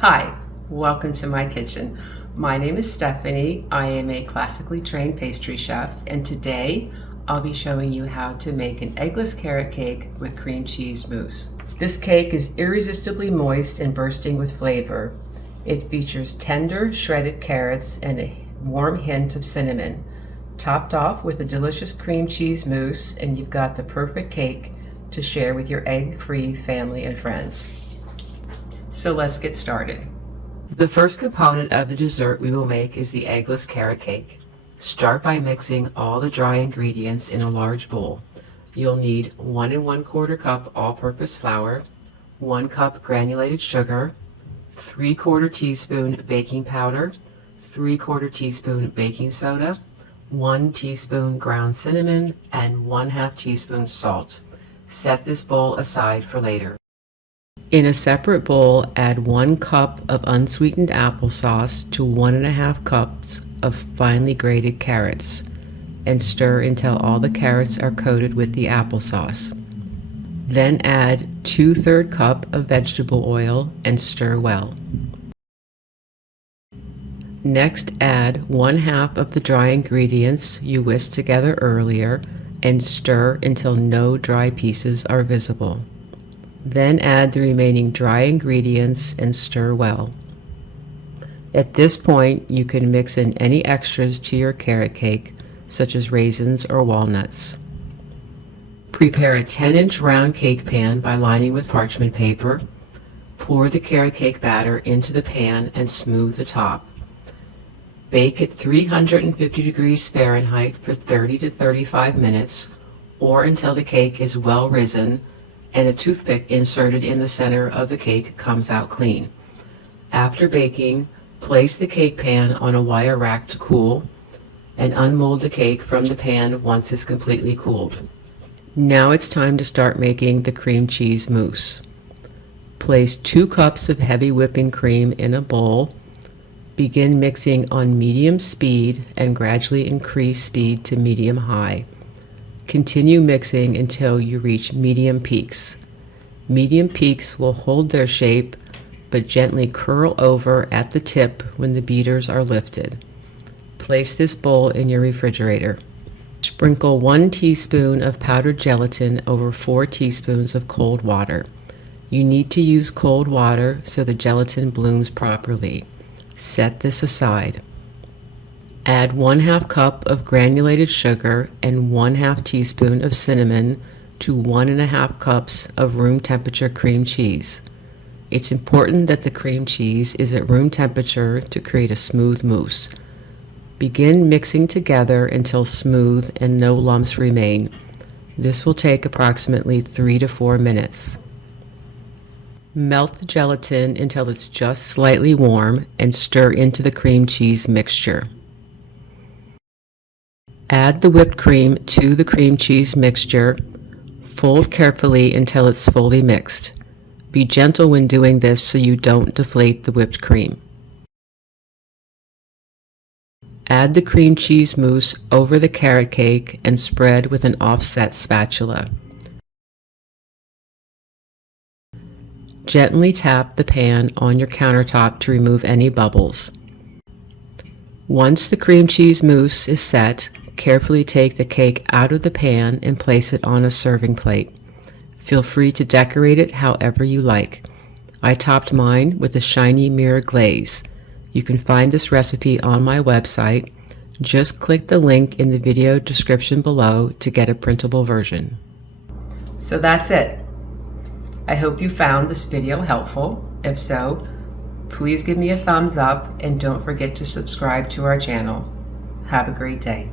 Hi, welcome to my kitchen. My name is Stephanie. I am a classically trained pastry chef, and today I'll be showing you how to make an eggless carrot cake with cream cheese mousse. This cake is irresistibly moist and bursting with flavor. It features tender shredded carrots and a warm hint of cinnamon, topped off with a delicious cream cheese mousse, and you've got the perfect cake to share with your egg-free family and friends. So let's get started. The first component of the dessert we will make is the eggless carrot cake. Start by mixing all the dry ingredients in a large bowl. You'll need 1 1/4 cup all-purpose flour, 1 cup granulated sugar, 3/4 teaspoon baking powder, 3/4 teaspoon baking soda, 1 teaspoon ground cinnamon, and 1/2 teaspoon salt. Set this bowl aside for later. In a separate bowl, add 1 cup of unsweetened applesauce to 1 1/2 cups of finely grated carrots, and stir until all the carrots are coated with the applesauce. Then add 2/3 cup of vegetable oil and stir well. Next, add 1/2 of the dry ingredients you whisked together earlier and stir until no dry pieces are visible. Then add the remaining dry ingredients and stir well. At this point, you can mix in any extras to your carrot cake, such as raisins or walnuts. Prepare a 10-inch round cake pan by lining with parchment paper. Pour the carrot cake batter into the pan and smooth the top. Bake at 350 degrees Fahrenheit for 30 to 35 minutes, or until the cake is well risen and a toothpick inserted in the center of the cake comes out clean. After baking, place the cake pan on a wire rack to cool, and unmold the cake from the pan once it's completely cooled. Now it's time to start making the cream cheese mousse. Place 2 cups of heavy whipping cream in a bowl. Begin mixing on medium speed and gradually increase speed to medium-high. Continue mixing until you reach medium peaks. Medium peaks will hold their shape but gently curl over at the tip when the beaters are lifted. Place this bowl in your refrigerator. Sprinkle 1 teaspoon of powdered gelatin over 4 teaspoons of cold water. You need to use cold water so the gelatin blooms properly. Set this aside. Add 1/2 cup of granulated sugar and 1/2 teaspoon of cinnamon to 1 1/2 cups of room temperature cream cheese. It's important that the cream cheese is at room temperature to create a smooth mousse. Begin mixing together until smooth and no lumps remain. This will take approximately 3 to 4 minutes. Melt the gelatin until it's just slightly warm and stir into the cream cheese mixture. Add the whipped cream to the cream cheese mixture. Fold carefully until it's fully mixed. Be gentle when doing this so you don't deflate the whipped cream. Add the cream cheese mousse over the carrot cake and spread with an offset spatula. Gently tap the pan on your countertop to remove any bubbles. Once the cream cheese mousse is set, carefully take the cake out of the pan and place it on a serving plate. Feel free to decorate it however you like. I topped mine with a shiny mirror glaze. You can find this recipe on my website. Just click the link in the video description below to get a printable version. So that's it. I hope you found this video helpful. If so, please give me a thumbs up and don't forget to subscribe to our channel. Have a great day.